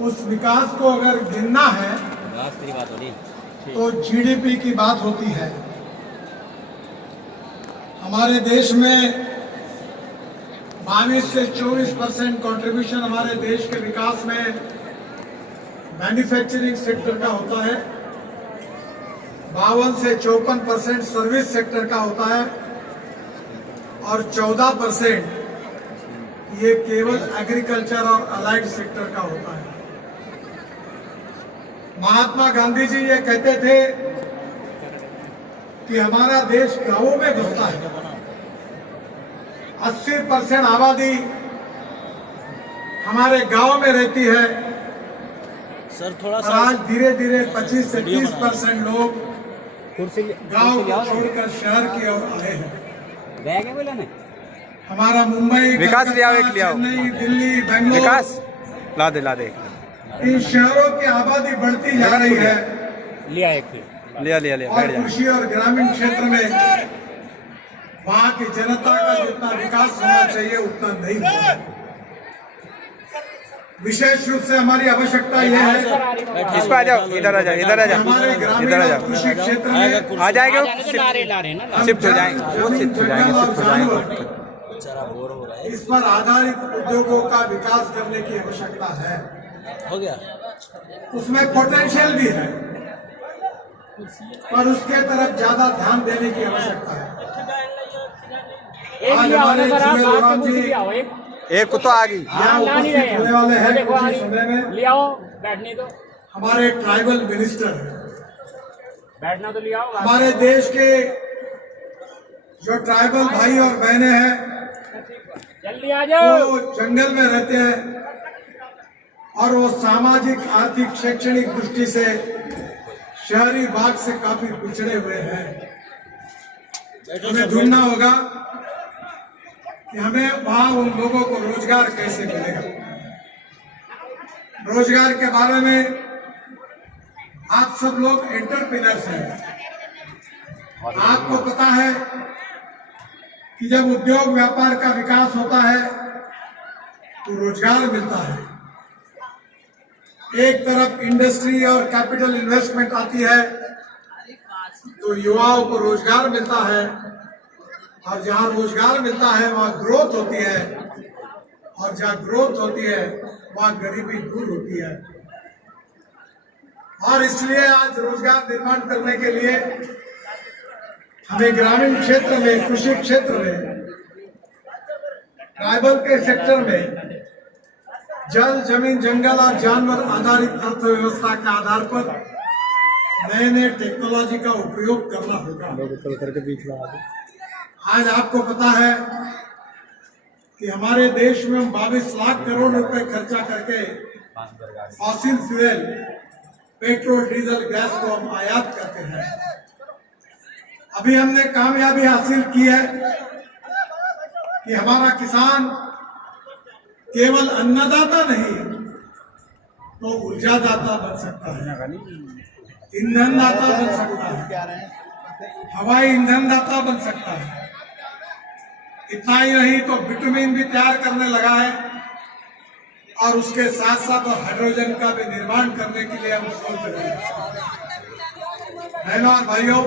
उस विकास को अगर गिनना है तो जीडीपी की बात होती है। हमारे देश में 22 से 24% कंट्रीब्यूशन हमारे देश के विकास में मैन्युफैक्चरिंग सेक्टर का होता है, 52 से 54% सर्विस सेक्टर का होता है और 14% ये केवल एग्रीकल्चर और अलाइड सेक्टर का होता है। महात्मा गांधी जी ये कहते थे कि हमारा देश गांवों में बसता है। 80% आबादी हमारे गांव में रहती है। सर थोड़ा सा आज धीरे धीरे 25 से 30% लोग गांव को छोड़कर शहर की ओर आए हैं। बैग है बोला ना हमारा मुंबई, विकास ले आओ, एक ले आओ। चेन्नई, दिल्ली, बेंगलोर, विकास ला दे इन शहरों की आबादी बढ़ती जा रही है लिया एक लिया और बैठ जा। कृषि और ग्रामीण क्षेत्र में वहाँ की जनता का जितना विकास होना चाहिए उतना नहीं हुआ। विशेष रूप से हमारी आवश्यकता यह है इस पर आ जाओ, इधर आ जा हमारे ग्रामीण इधर आ और जाओ। कृषि क्षेत्र में आ जाएंगे शिफ्ट हो जमीन, जाएंगे जंगल और जानवर इस पर आधारित उद्योगों का विकास करने की आवश्यकता है। हो गया। उसमें पोटेंशियल भी है पर उसके तरफ ज्यादा ध्यान देने की आवश्यकता है। आज हमारे जुएल ओराम जी एक तो आ गई। यहाँ उपस्थित होने वाले हैं कुछ ही समय में। ले आओ बैठने दो, हमारे ट्राइबल मिनिस्टर हैं। बैठना तो ले आओ। हमारे देश के जो ट्राइबल भाई और बहनें हैं जल्दी आ जाओ। वो जंगल में रहते हैं और वो सामाजिक, आर्थिक, शैक्षणिक दृष्टि से शहरी भाग से काफी पिछड़े हुए हैं। हमें ढूंढना होगा कि हमें वहां उन लोगों को रोजगार कैसे मिलेगा। रोजगार के बारे में आप सब लोग एंटरप्रेन्योर्स हैं। आपको पता है कि जब उद्योग व्यापार का विकास होता है तो रोजगार मिलता है। एक तरफ इंडस्ट्री और कैपिटल इन्वेस्टमेंट आती है तो युवाओं को रोजगार मिलता है और जहां रोजगार मिलता है वहां ग्रोथ होती है और जहां ग्रोथ होती है वहां गरीबी दूर होती है। और इसलिए आज रोजगार निर्माण करने के लिए हमें ग्रामीण क्षेत्र में, कृषि क्षेत्र में, ट्राइबल के सेक्टर में जल, जमीन, जंगल और जानवर आधारित अर्थव्यवस्था के आधार पर नए नए टेक्नोलॉजी का उपयोग करना होगा। आज आपको पता है कि हमारे देश में हम 22 लाख करोड़ रुपए खर्चा करके fossil fuel, petrol, diesel, gas को हम आयात करते हैं। अभी हमने कामयाबी हासिल की है कि हमारा किसान केवल अन्नदाता नहीं तो ऊर्जादाता बन सकता है, ईंधन दाता बन सकता है, हवाई ईंधन दाता बन सकता है। इतना ही नहीं तो विटामिन भी तैयार करने लगा है और उसके साथ साथ हाइड्रोजन का भी निर्माण करने के लिए हम सोच रहे हैं। बहनों और भाइयों,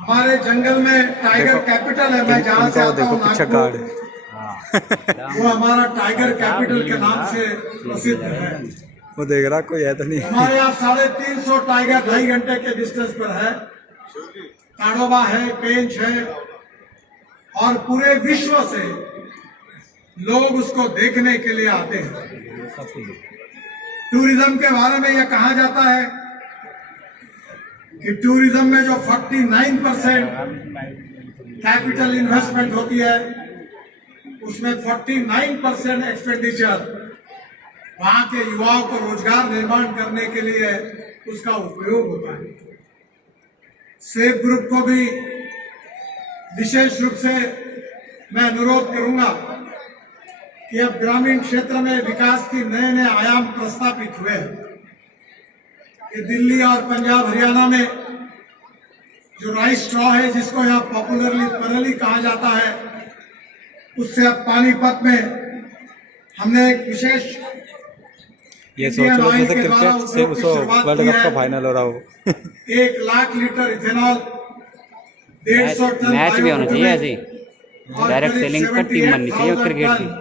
हमारे जंगल में टाइगर कैपिटल है। मैं जहाँ से आता हूँ नागपुर, वो हमारा टाइगर कैपिटल के नाम से प्रसिद्ध है। वो देख रहा कोई है तो नहीं। हमारे यहाँ 350 टाइगर 2.5 घंटे के डिस्टेंस पर है। ताड़ोबा है, पेंच है और पूरे विश्व से लोग उसको देखने के लिए आते हैं। टूरिज्म के बारे में यह कहा जाता है कि टूरिज्म में जो 49% कैपिटल इन्वेस्टमेंट होती है उसमें 49% एक्सपेंडिचर वहां के युवाओं को रोजगार निर्माण करने के लिए उसका उपयोग होता है। सेफ ग्रुप को भी विशेष रूप से मैं अनुरोध करूंगा कि अब ग्रामीण क्षेत्र में विकास की नए नए आयाम प्रस्तापित हुए हैं। कि दिल्ली और पंजाब, हरियाणा में जो राइस स्ट्रॉ है, जिसको यहाँ पॉपुलरली परली कहा जाता है, उससे अब पानीपत में हमने एक विशेष ये सोच लो जैसे क्रिकेट से उसको वर्ल्ड कप का फाइनल हो रहा हो 1 lakh litre ethanol 150 ton match भी होना चाहिए ऐसे ही और डायरेक्ट करीब सेलिंग का टीम बननी चाहिए 78,000 क्रिकेट की। टन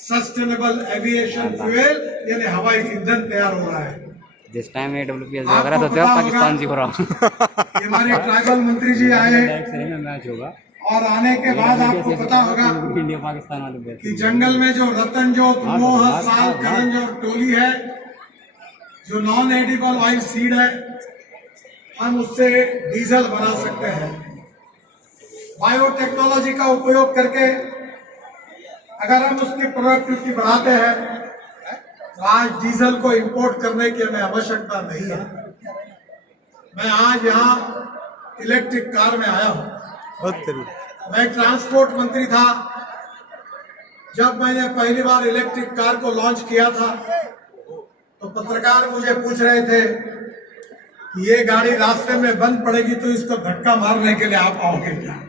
सस्टेनेबल एविएशन फ्यूल यानी हवाई ईंधन तैयार हो रहा है। जिस टाइम AWPS आपको वगैरह तो पता होगा- पाकिस्तान जीत रहा ये हमारे ट्राइबल मंत्री जी आए डायरेक्ट सेलिंग में मैच होगा और आने के बाद आपको पता होगा इंडिया पाकिस्तान वाले मैच कि जंगल में जो रतनजोत मोह साल करंज और टोली है, जो नॉन एडिबल ऑयल सीड है, हम उससे डीजल बना सकते हैं। बायोटेक्नोलॉजी का उपयोग करके अगर हम उसकी प्रोडक्टिविटी बढ़ाते हैं तो आज डीजल को इंपोर्ट करने की हमें आवश्यकता नहीं है। मैं आज यहाँ इलेक्ट्रिक कार में आया हूँ। मैं ट्रांसपोर्ट मंत्री था जब मैंने पहली बार इलेक्ट्रिक कार को लॉन्च किया था, तो पत्रकार मुझे पूछ रहे थे कि ये गाड़ी रास्ते में बंद पड़ेगी तो इसको धक्का मारने के लिए आप आओगे क्या?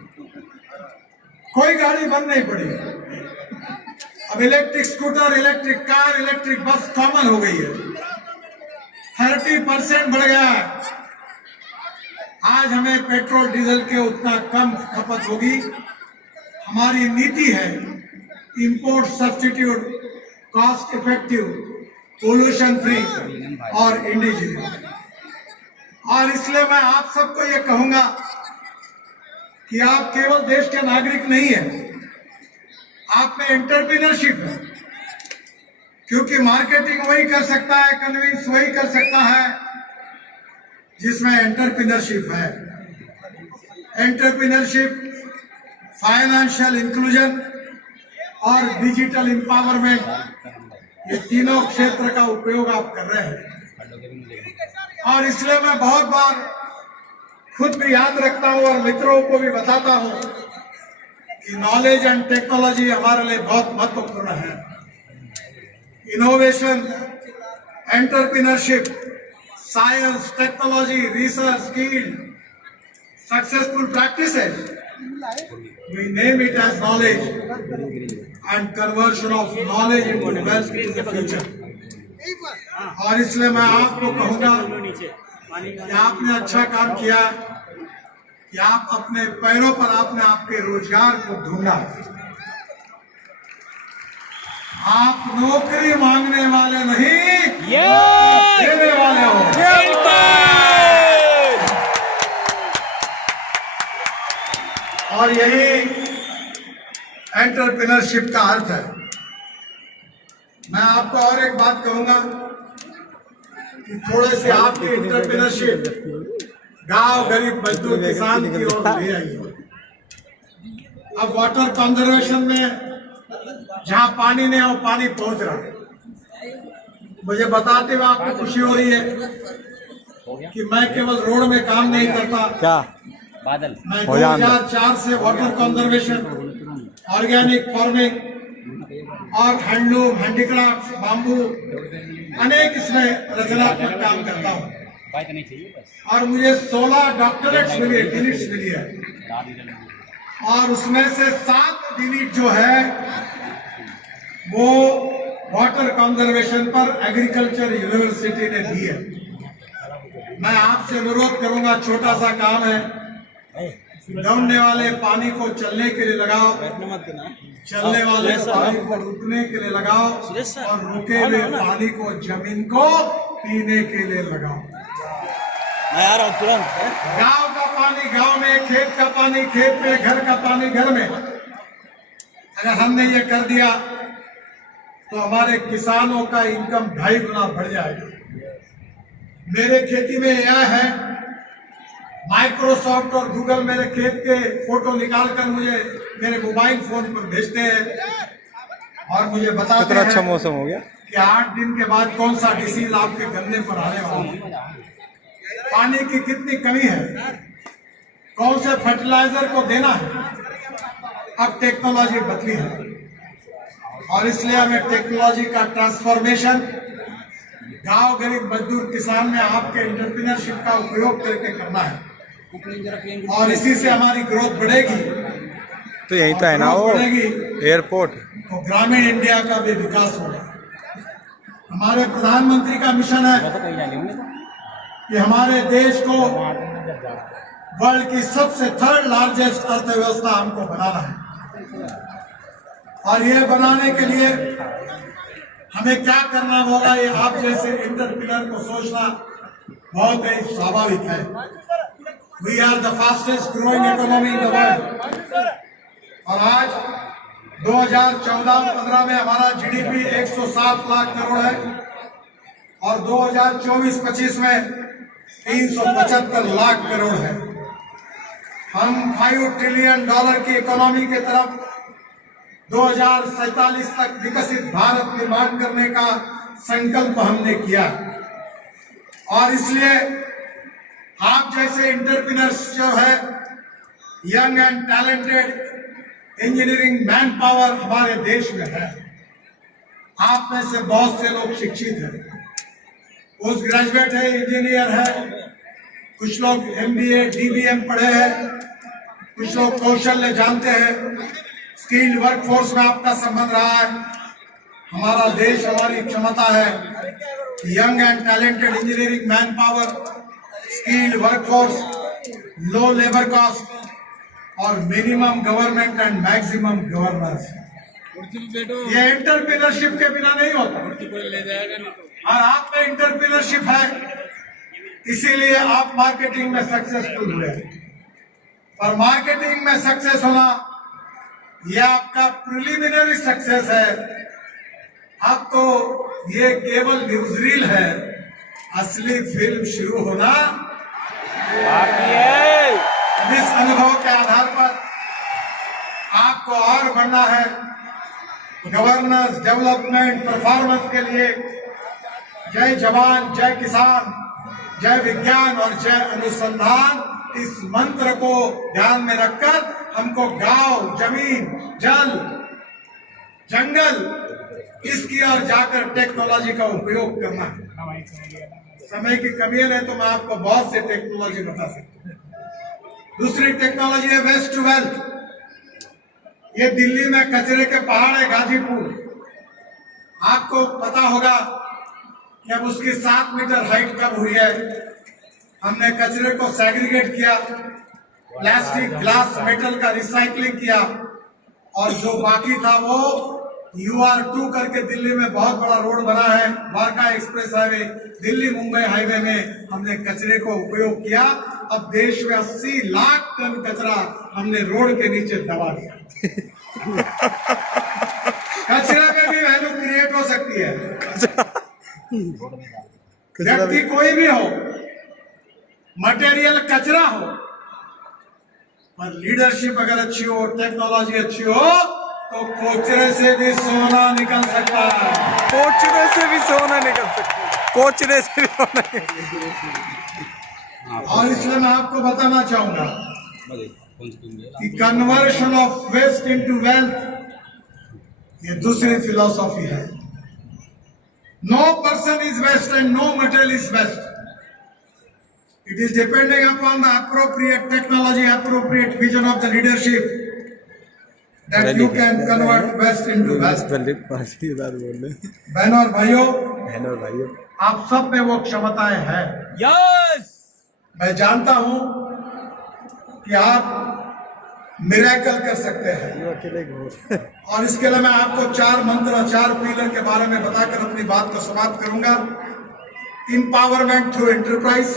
कोई गाड़ी बंद नहीं पड़ी। अब electric scooter, electric car, electric bus common हो गई है। 30% बढ़ गया है। आज हमें पेट्रोल डीजल के उतना कम खपत होगी। हमारी नीति है import substitute, cost effective, pollution free और इंडिजिनियस। और इसलिए मैं आप सबको ये कहूंगा कि आप केवल देश के नागरिक नहीं हैं, आप में एंटरप्रेन्योरशिप है, क्योंकि मार्केटिंग वही कर सकता है, कन्विंस वही कर सकता है जिसमें एंटरप्रेन्योरशिप है। एंटरप्रेन्योरशिप, फाइनेंशियल इंक्लूजन और डिजिटल एम्पावरमेंट, ये तीनों क्षेत्र का उपयोग आप कर रहे हैं। और इसलिए मैं बहुत बार खुद भी याद रखता हूं और मित्रों को भी बताता हूं कि नॉलेज एंड टेक्नोलॉजी हमारे लिए बहुत महत्वपूर्ण है। Innovation, entrepreneurship, science, technology, research, skill, successful practices, we name it as knowledge and conversion of knowledge into wealth in the future. और इसलिए मैं आपको कहूंगा कि आपने अच्छा काम किया कि आप अपने पैरों पर आपने आपके रोजगार को ढूंढा। आप नौकरी मांगने वाले नहीं, देने वाले हो। और यही एंटरप्रेन्योरशिप का अर्थ है। मैं आपको और एक बात कहूंगा कि थोड़े से आपकी एंटरप्रेन्योरशिप गांव, गरीब, मजदूर, किसान की ओर ले आई। अब वाटर कंजर्वेशन में जहां पानी नहीं है वो पानी पहुंच रहा है। मुझे बताते हुए आपको खुशी हो रही है कि मैं केवल रोड में काम नहीं करता। क्या बादल मैं 2004 से वाटर कंजर्वेशन, ऑर्गेनिक फार्मिंग और हैंडलूम, हैंडीक्राफ्ट, बाम्बू, अनेक इसमें रचनात्मक काम करता हूँ। बात नहीं चाहिए बस। और मुझे 16 डॉक्टरेट्स मिली है, डिलीट्स मिली है। और उसमें से 7 डिलीट जो है वो वाटर कंजर्वेशन पर एग्रीकल्चर यूनिवर्सिटी ने दी है। मैं आपसे अनुरोध करूंगा, छोटा सा काम है, दौड़ने वाले पानी को चलने के लिए लगाओ, चलने वाले पानी को रुकने के लिए लगाओ और रुके हुए पानी को जमीन को पीने के लिए लगाओ। गांव का पानी गांव में, खेत का पानी खेत में, घर का पानी घर में। अगर हमने ये कर दिया तो हमारे किसानों का इनकम 2.5 गुना बढ़ जाएगा। मेरे खेती में यह है, माइक्रोसॉफ्ट और गूगल मेरे खेत के फोटो निकालकर मुझे मेरे मोबाइल फोन पर भेजते हैं और मुझे बताते कितना अच्छा हैं मौसम हो गया कि 8 दिन के बाद कौन सा डिसीज आपके गन्ने पर आने वाला है, पानी की कितनी कमी है, कौन से फर्टिलाइजर को देना है। अब टेक्नोलॉजी बदली है और इसलिए हमें टेक्नोलॉजी का ट्रांसफॉर्मेशन गांव, गरीब, मजदूर, किसान में आपके एंटरप्रेन्योरशिप का उपयोग करके करना है। और इसी से हमारी ग्रोथ बढ़ेगी। तो यही तो है ना वो बढ़ेगी एयरपोर्ट। तो ग्रामीण इंडिया का भी विकास होगा। हमारे प्रधानमंत्री का मिशन है वैसे कहीं जाने होंगे कि हमारे देश को वर्ल्ड की सबसे थर्ड लार्जेस्ट अर्थव्यवस्था हमको बनाना है। और ये बनाने के लिए हमें क्या करना होगा, ये आप जैसे एंटरप्रेन्योर को सोचना बहुत ही स्वाभाविक है। We are the fastest growing economy in the world. और आज 2014-15 में हमारा जीडीपी 107 लाख करोड़ है और 2024-25 में 375 लाख करोड़ है। हम $5 ट्रिलियन की इकोनॉमी की तरफ 2047 तक विकसित भारत निर्माण करने का संकल्प हमने किया। और इसलिए आप जैसे एंटरप्रेन्योर्स जो है, young and talented engineering man power हमारे देश में है। आप में से बहुत से लोग शिक्षित हैं, पोस्ट ग्रेजुएट है, इंजीनियर है, कुछ लोग MBA DBM पढ़े हैं, कुछ लोग कौशल्य जानते हैं, स्किल्ड वर्कफोर्स में आपका संबंध रहा है। हमारा देश, हमारी क्षमता है young and talented engineering man power, skilled workforce, low labour cost और minimum government and maximum governance. ये एंटरप्रेन्योरशिप के बिना नहीं होता। और आप में एंटरप्रेन्योरशिप है, इसीलिए आप मार्केटिंग में सक्सेसफुल हुए। और मार्केटिंग में सक्सेस होना यह आपका प्रिलिमिनरी सक्सेस है। अब तो ये केवल न्यूज़रील है, असली फिल्म शुरू होना बाकी है। इस अनुभव के आधार पर आपको और बढ़ना है। गवर्नेंस, डेवलपमेंट, परफॉर्मेंस के लिए जय जवान, जय किसान, जय विज्ञान और जय अनुसंधान, इस मंत्र को ध्यान में रखकर हमको गांव, जमीन, जल, जंगल, इसकी ओर जाकर टेक्नोलॉजी का उपयोग करना है। समय की कमी है, तो मैं आपको बहुत से टेक्नोलॉजी बता सकता हूँ। दूसरी टेक्नोलॉजी है वेस्ट टू वेल्थ। ये दिल्ली में कचरे के पहाड़ है, गाजीपुर। आपको पता होगा कि अब उसकी 7 मीटर हाइट कब हुई है। हमने कचरे को सेग्रीगेट किया, प्लास्टिक, ग्लास, मेटल का रिसाइकलिंग किया और जो बाकी था वो UR2 करके दिल्ली में बहुत बड़ा रोड बना है, Dwarka express highway, Delhi Mumbai highway में हमने कचरे को उपयोग किया। अब देश में 80 लाख टन कचरा हमने रोड के नीचे दबा दिया। कचरे में भी वैल्यू क्रिएट हो सकती है। व्यक्ति कोई भी हो, मटेरियल कचरा हो, पर लीडरशिप अगर अच्छी हो, टेक्नोलॉजी अच्छी हो, तो कोचरे से भी सोना निकल सकता है। कोचरे से भी सोना निकल सकता है। कोचरे से भी सोना और इसलिए मैं आपको बताना चाहूंगा कि conversion of waste into wealth, ये दूसरी फिलॉसफी है। No person is waste and no material is waste. It is depending upon the appropriate technology, appropriate vision of the leadership that you can convert West into West. बहनों और भाइयों, आप सब में वो क्षमताएं हैं। यस, मैं जानता हूं कि आप मिरेकल कर सकते हैं। और इसके लिए मैं आपको 4 मंत्र, 4 पिलर के बारे में बताकर अपनी बात को समाप्त करूंगा। एम्पावरमेंट थ्रू एंटरप्राइज,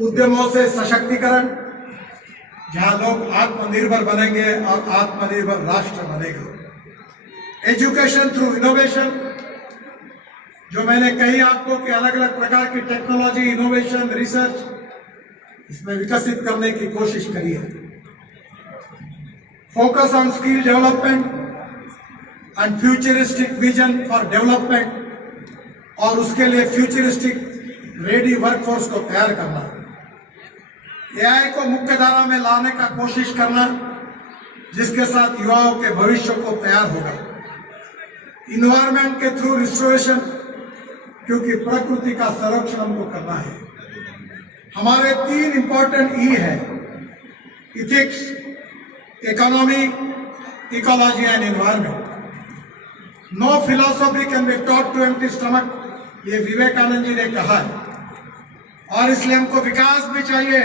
उद्यमों से सशक्तिकरण, जहां लोग आत्मनिर्भर बनेंगे और आत्मनिर्भर राष्ट्र बनेगा। एजुकेशन थ्रू इनोवेशन, जो मैंने कही आपको कि अलग अलग प्रकार की टेक्नोलॉजी, इनोवेशन, रिसर्च इसमें विकसित करने की कोशिश करिए। Focus on skill development and futuristic vision for development, और उसके लिए फ्यूचरिस्टिक रेडी वर्कफोर्स को तैयार करना। AI को मुख्य धारा में लाने का कोशिश करना, जिसके साथ युवाओं के भविष्य को तैयार होगा। इन्वायरमेंट के थ्रू रिस्टोरेशन, क्योंकि प्रकृति का संरक्षण हमको करना है। हमारे 3 इंपॉर्टेंट E है, ethics, economy, ecology and environment. No philosophy can be taught to empty stomach, ये विवेकानंद जी ने कहा है। और इसलिए हमको विकास भी चाहिए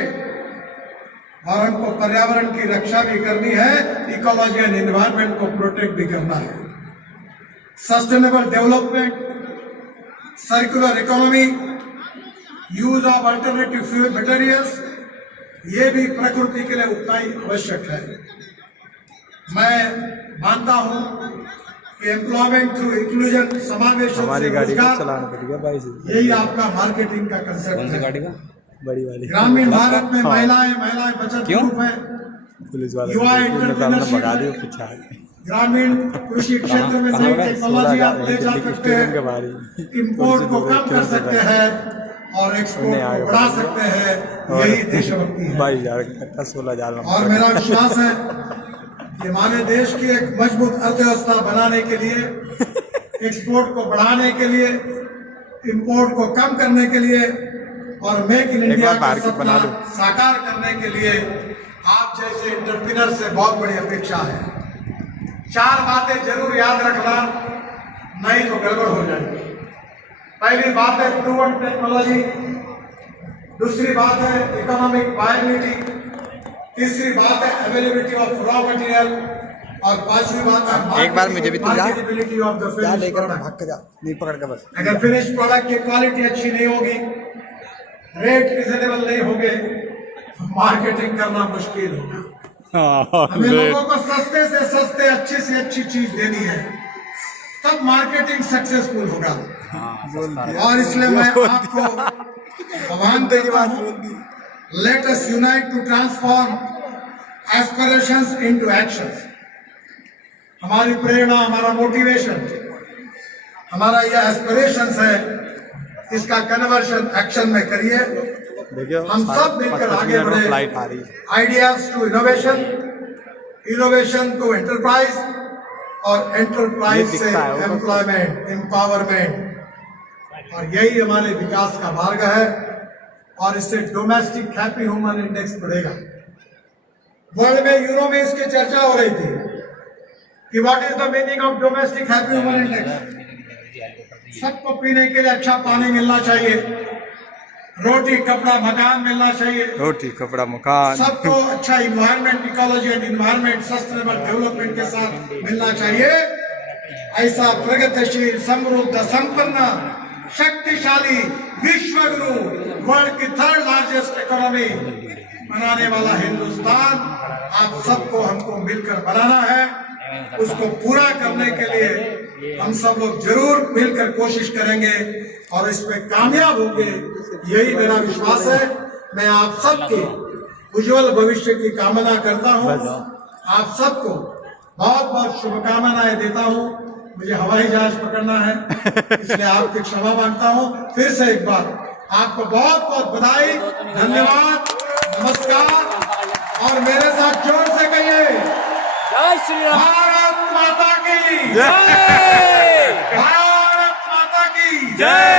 और हमको पर्यावरण की रक्षा भी करनी है, इकोलॉजी एंड एनवायरनमेंट को प्रोटेक्ट भी करना है। Sustainable development, circular economy, use of alternative fuel materials, ये भी प्रकृति के लिए उतना ही आवश्यक है। मैं मानता हूं कि एम्प्लॉयमेंट थ्रू इंक्लूजन, समावेश, हमारी गाड़ी को चलाना पड़ेगा भाई से, यही आपका मार्केटिंग का कौन सी कंसेप्ट है। गाड़ी का? बड़ी वाली ग्रामीण भारत में महिलाएं बचत क्यों? ग्रुप है, पुलिस वाले युवा ने एंटरप्रेन्योरशिप भगा दिया है। पीछे आ गए। ग्रामीण कृषि क्षेत्र में नई टेक्नोलॉजी आप ले जा सकते हैं, इंपोर्ट को कम कर सकते हैं और एक्सपोर्ट को बढ़ा सकते हैं, यही देशभक्ति है। 22,000 16,000 और मेरा विश्वास है कि हमारे देश की एक मजबूत अर्थव्यवस्था बनाने के लिए, एक्सपोर्ट को बढ़ाने के लिए, इंपोर्ट को कम करने के लिए और मेक इन इंडिया का सपना साकार करने के लिए आप जैसे एंटरप्रेन्योर से बहुत बड़ी अपेक्षा है। 4 बातें जरूर याद रखना, नहीं तो गड़बड़ हो जाएगी। पहली बात है प्रूवन टेक्नोलॉजी, दूसरी बात है इकोनॉमिक वायबिलिटी, तीसरी बात है अवेलेबिलिटी ऑफ रॉ मटेरियल और पांचवी बात है एक बार मुझे भी तो जा मार्केटेबिलिटी ऑफ द क्या फिनिश लेकर प्रोडक्ट। भाग के जा, नहीं पकड़ के बस। अगर फिनिश प्रोडक्ट की क्वालिटी अच्छी नहीं होगी, रेट रिजनेबल नहीं होंगे, तो मार्केटिंग करना मुश्किल होगा। हमें लोगों को सस्ते से सस्ते, अच्छी से अच्छी चीज देनी है, तब मार्केटिंग सक्सेसफुल होगा। और इसलिए मैं आपको आह्वान करता हूं, let us unite to transform aspirations into actions. हमारी प्रेरणा, हमारा मोटिवेशन, हमारा यह एस्पिरेशंस है, इसका कन्वर्शन एक्शन में करिए। देखियो हम सब मिलकर आगे बढ़े। फ्लाइट आ रही है। Ideas to innovation, innovation to enterprise और एंटरप्राइज से एम्प्लॉयमेंट, एम्पावरमेंट, और यही हमारे विकास का मार्ग है। और इससे डोमेस्टिक हैप्पी ह्यूमन इंडेक्स बढ़ेगा। वर्ल्ड में, यूरो में इसकी चर्चा हो रही थी कि what is the meaning of domestic happy human index. सबको पीने के लिए अच्छा पानी मिलना चाहिए, रोटी कपड़ा मकान मिलना चाहिए, रोटी कपड़ा मकान, सबको अच्छा environment, ecology and environment, sustainable development के साथ मिलना चाहिए। ऐसा प्रगतिशील, समृद्ध, संपन्न, शक्तिशाली विश्वगुरु, वर्ल्ड की 3rd लार्जेस्ट इकोनॉमी बनाने वाला हिंदुस्तान आप सबको हमको मिलकर बनाना है। उसको पूरा करने के लिए हम सब लोग जरूर मिलकर कोशिश करेंगे और इसमें कामयाब होंगे, यही मेरा विश्वास है। मैं आप सबके उज्जवल भविष्य की कामना करता हूं। आप सबको बहुत बहुत शुभकामनाएं देता हूं। मुझे हवाई जहाज पकड़ना है, इसलिए आपकी क्षमा मांगता हूं। फिर से एक बार आपको बहुत बहुत बधाई, धन्यवाद, नमस्कार। और मेरे साथ जोर से कहिए, जय श्री राम। भारत माता की जय। भारत माता की जय।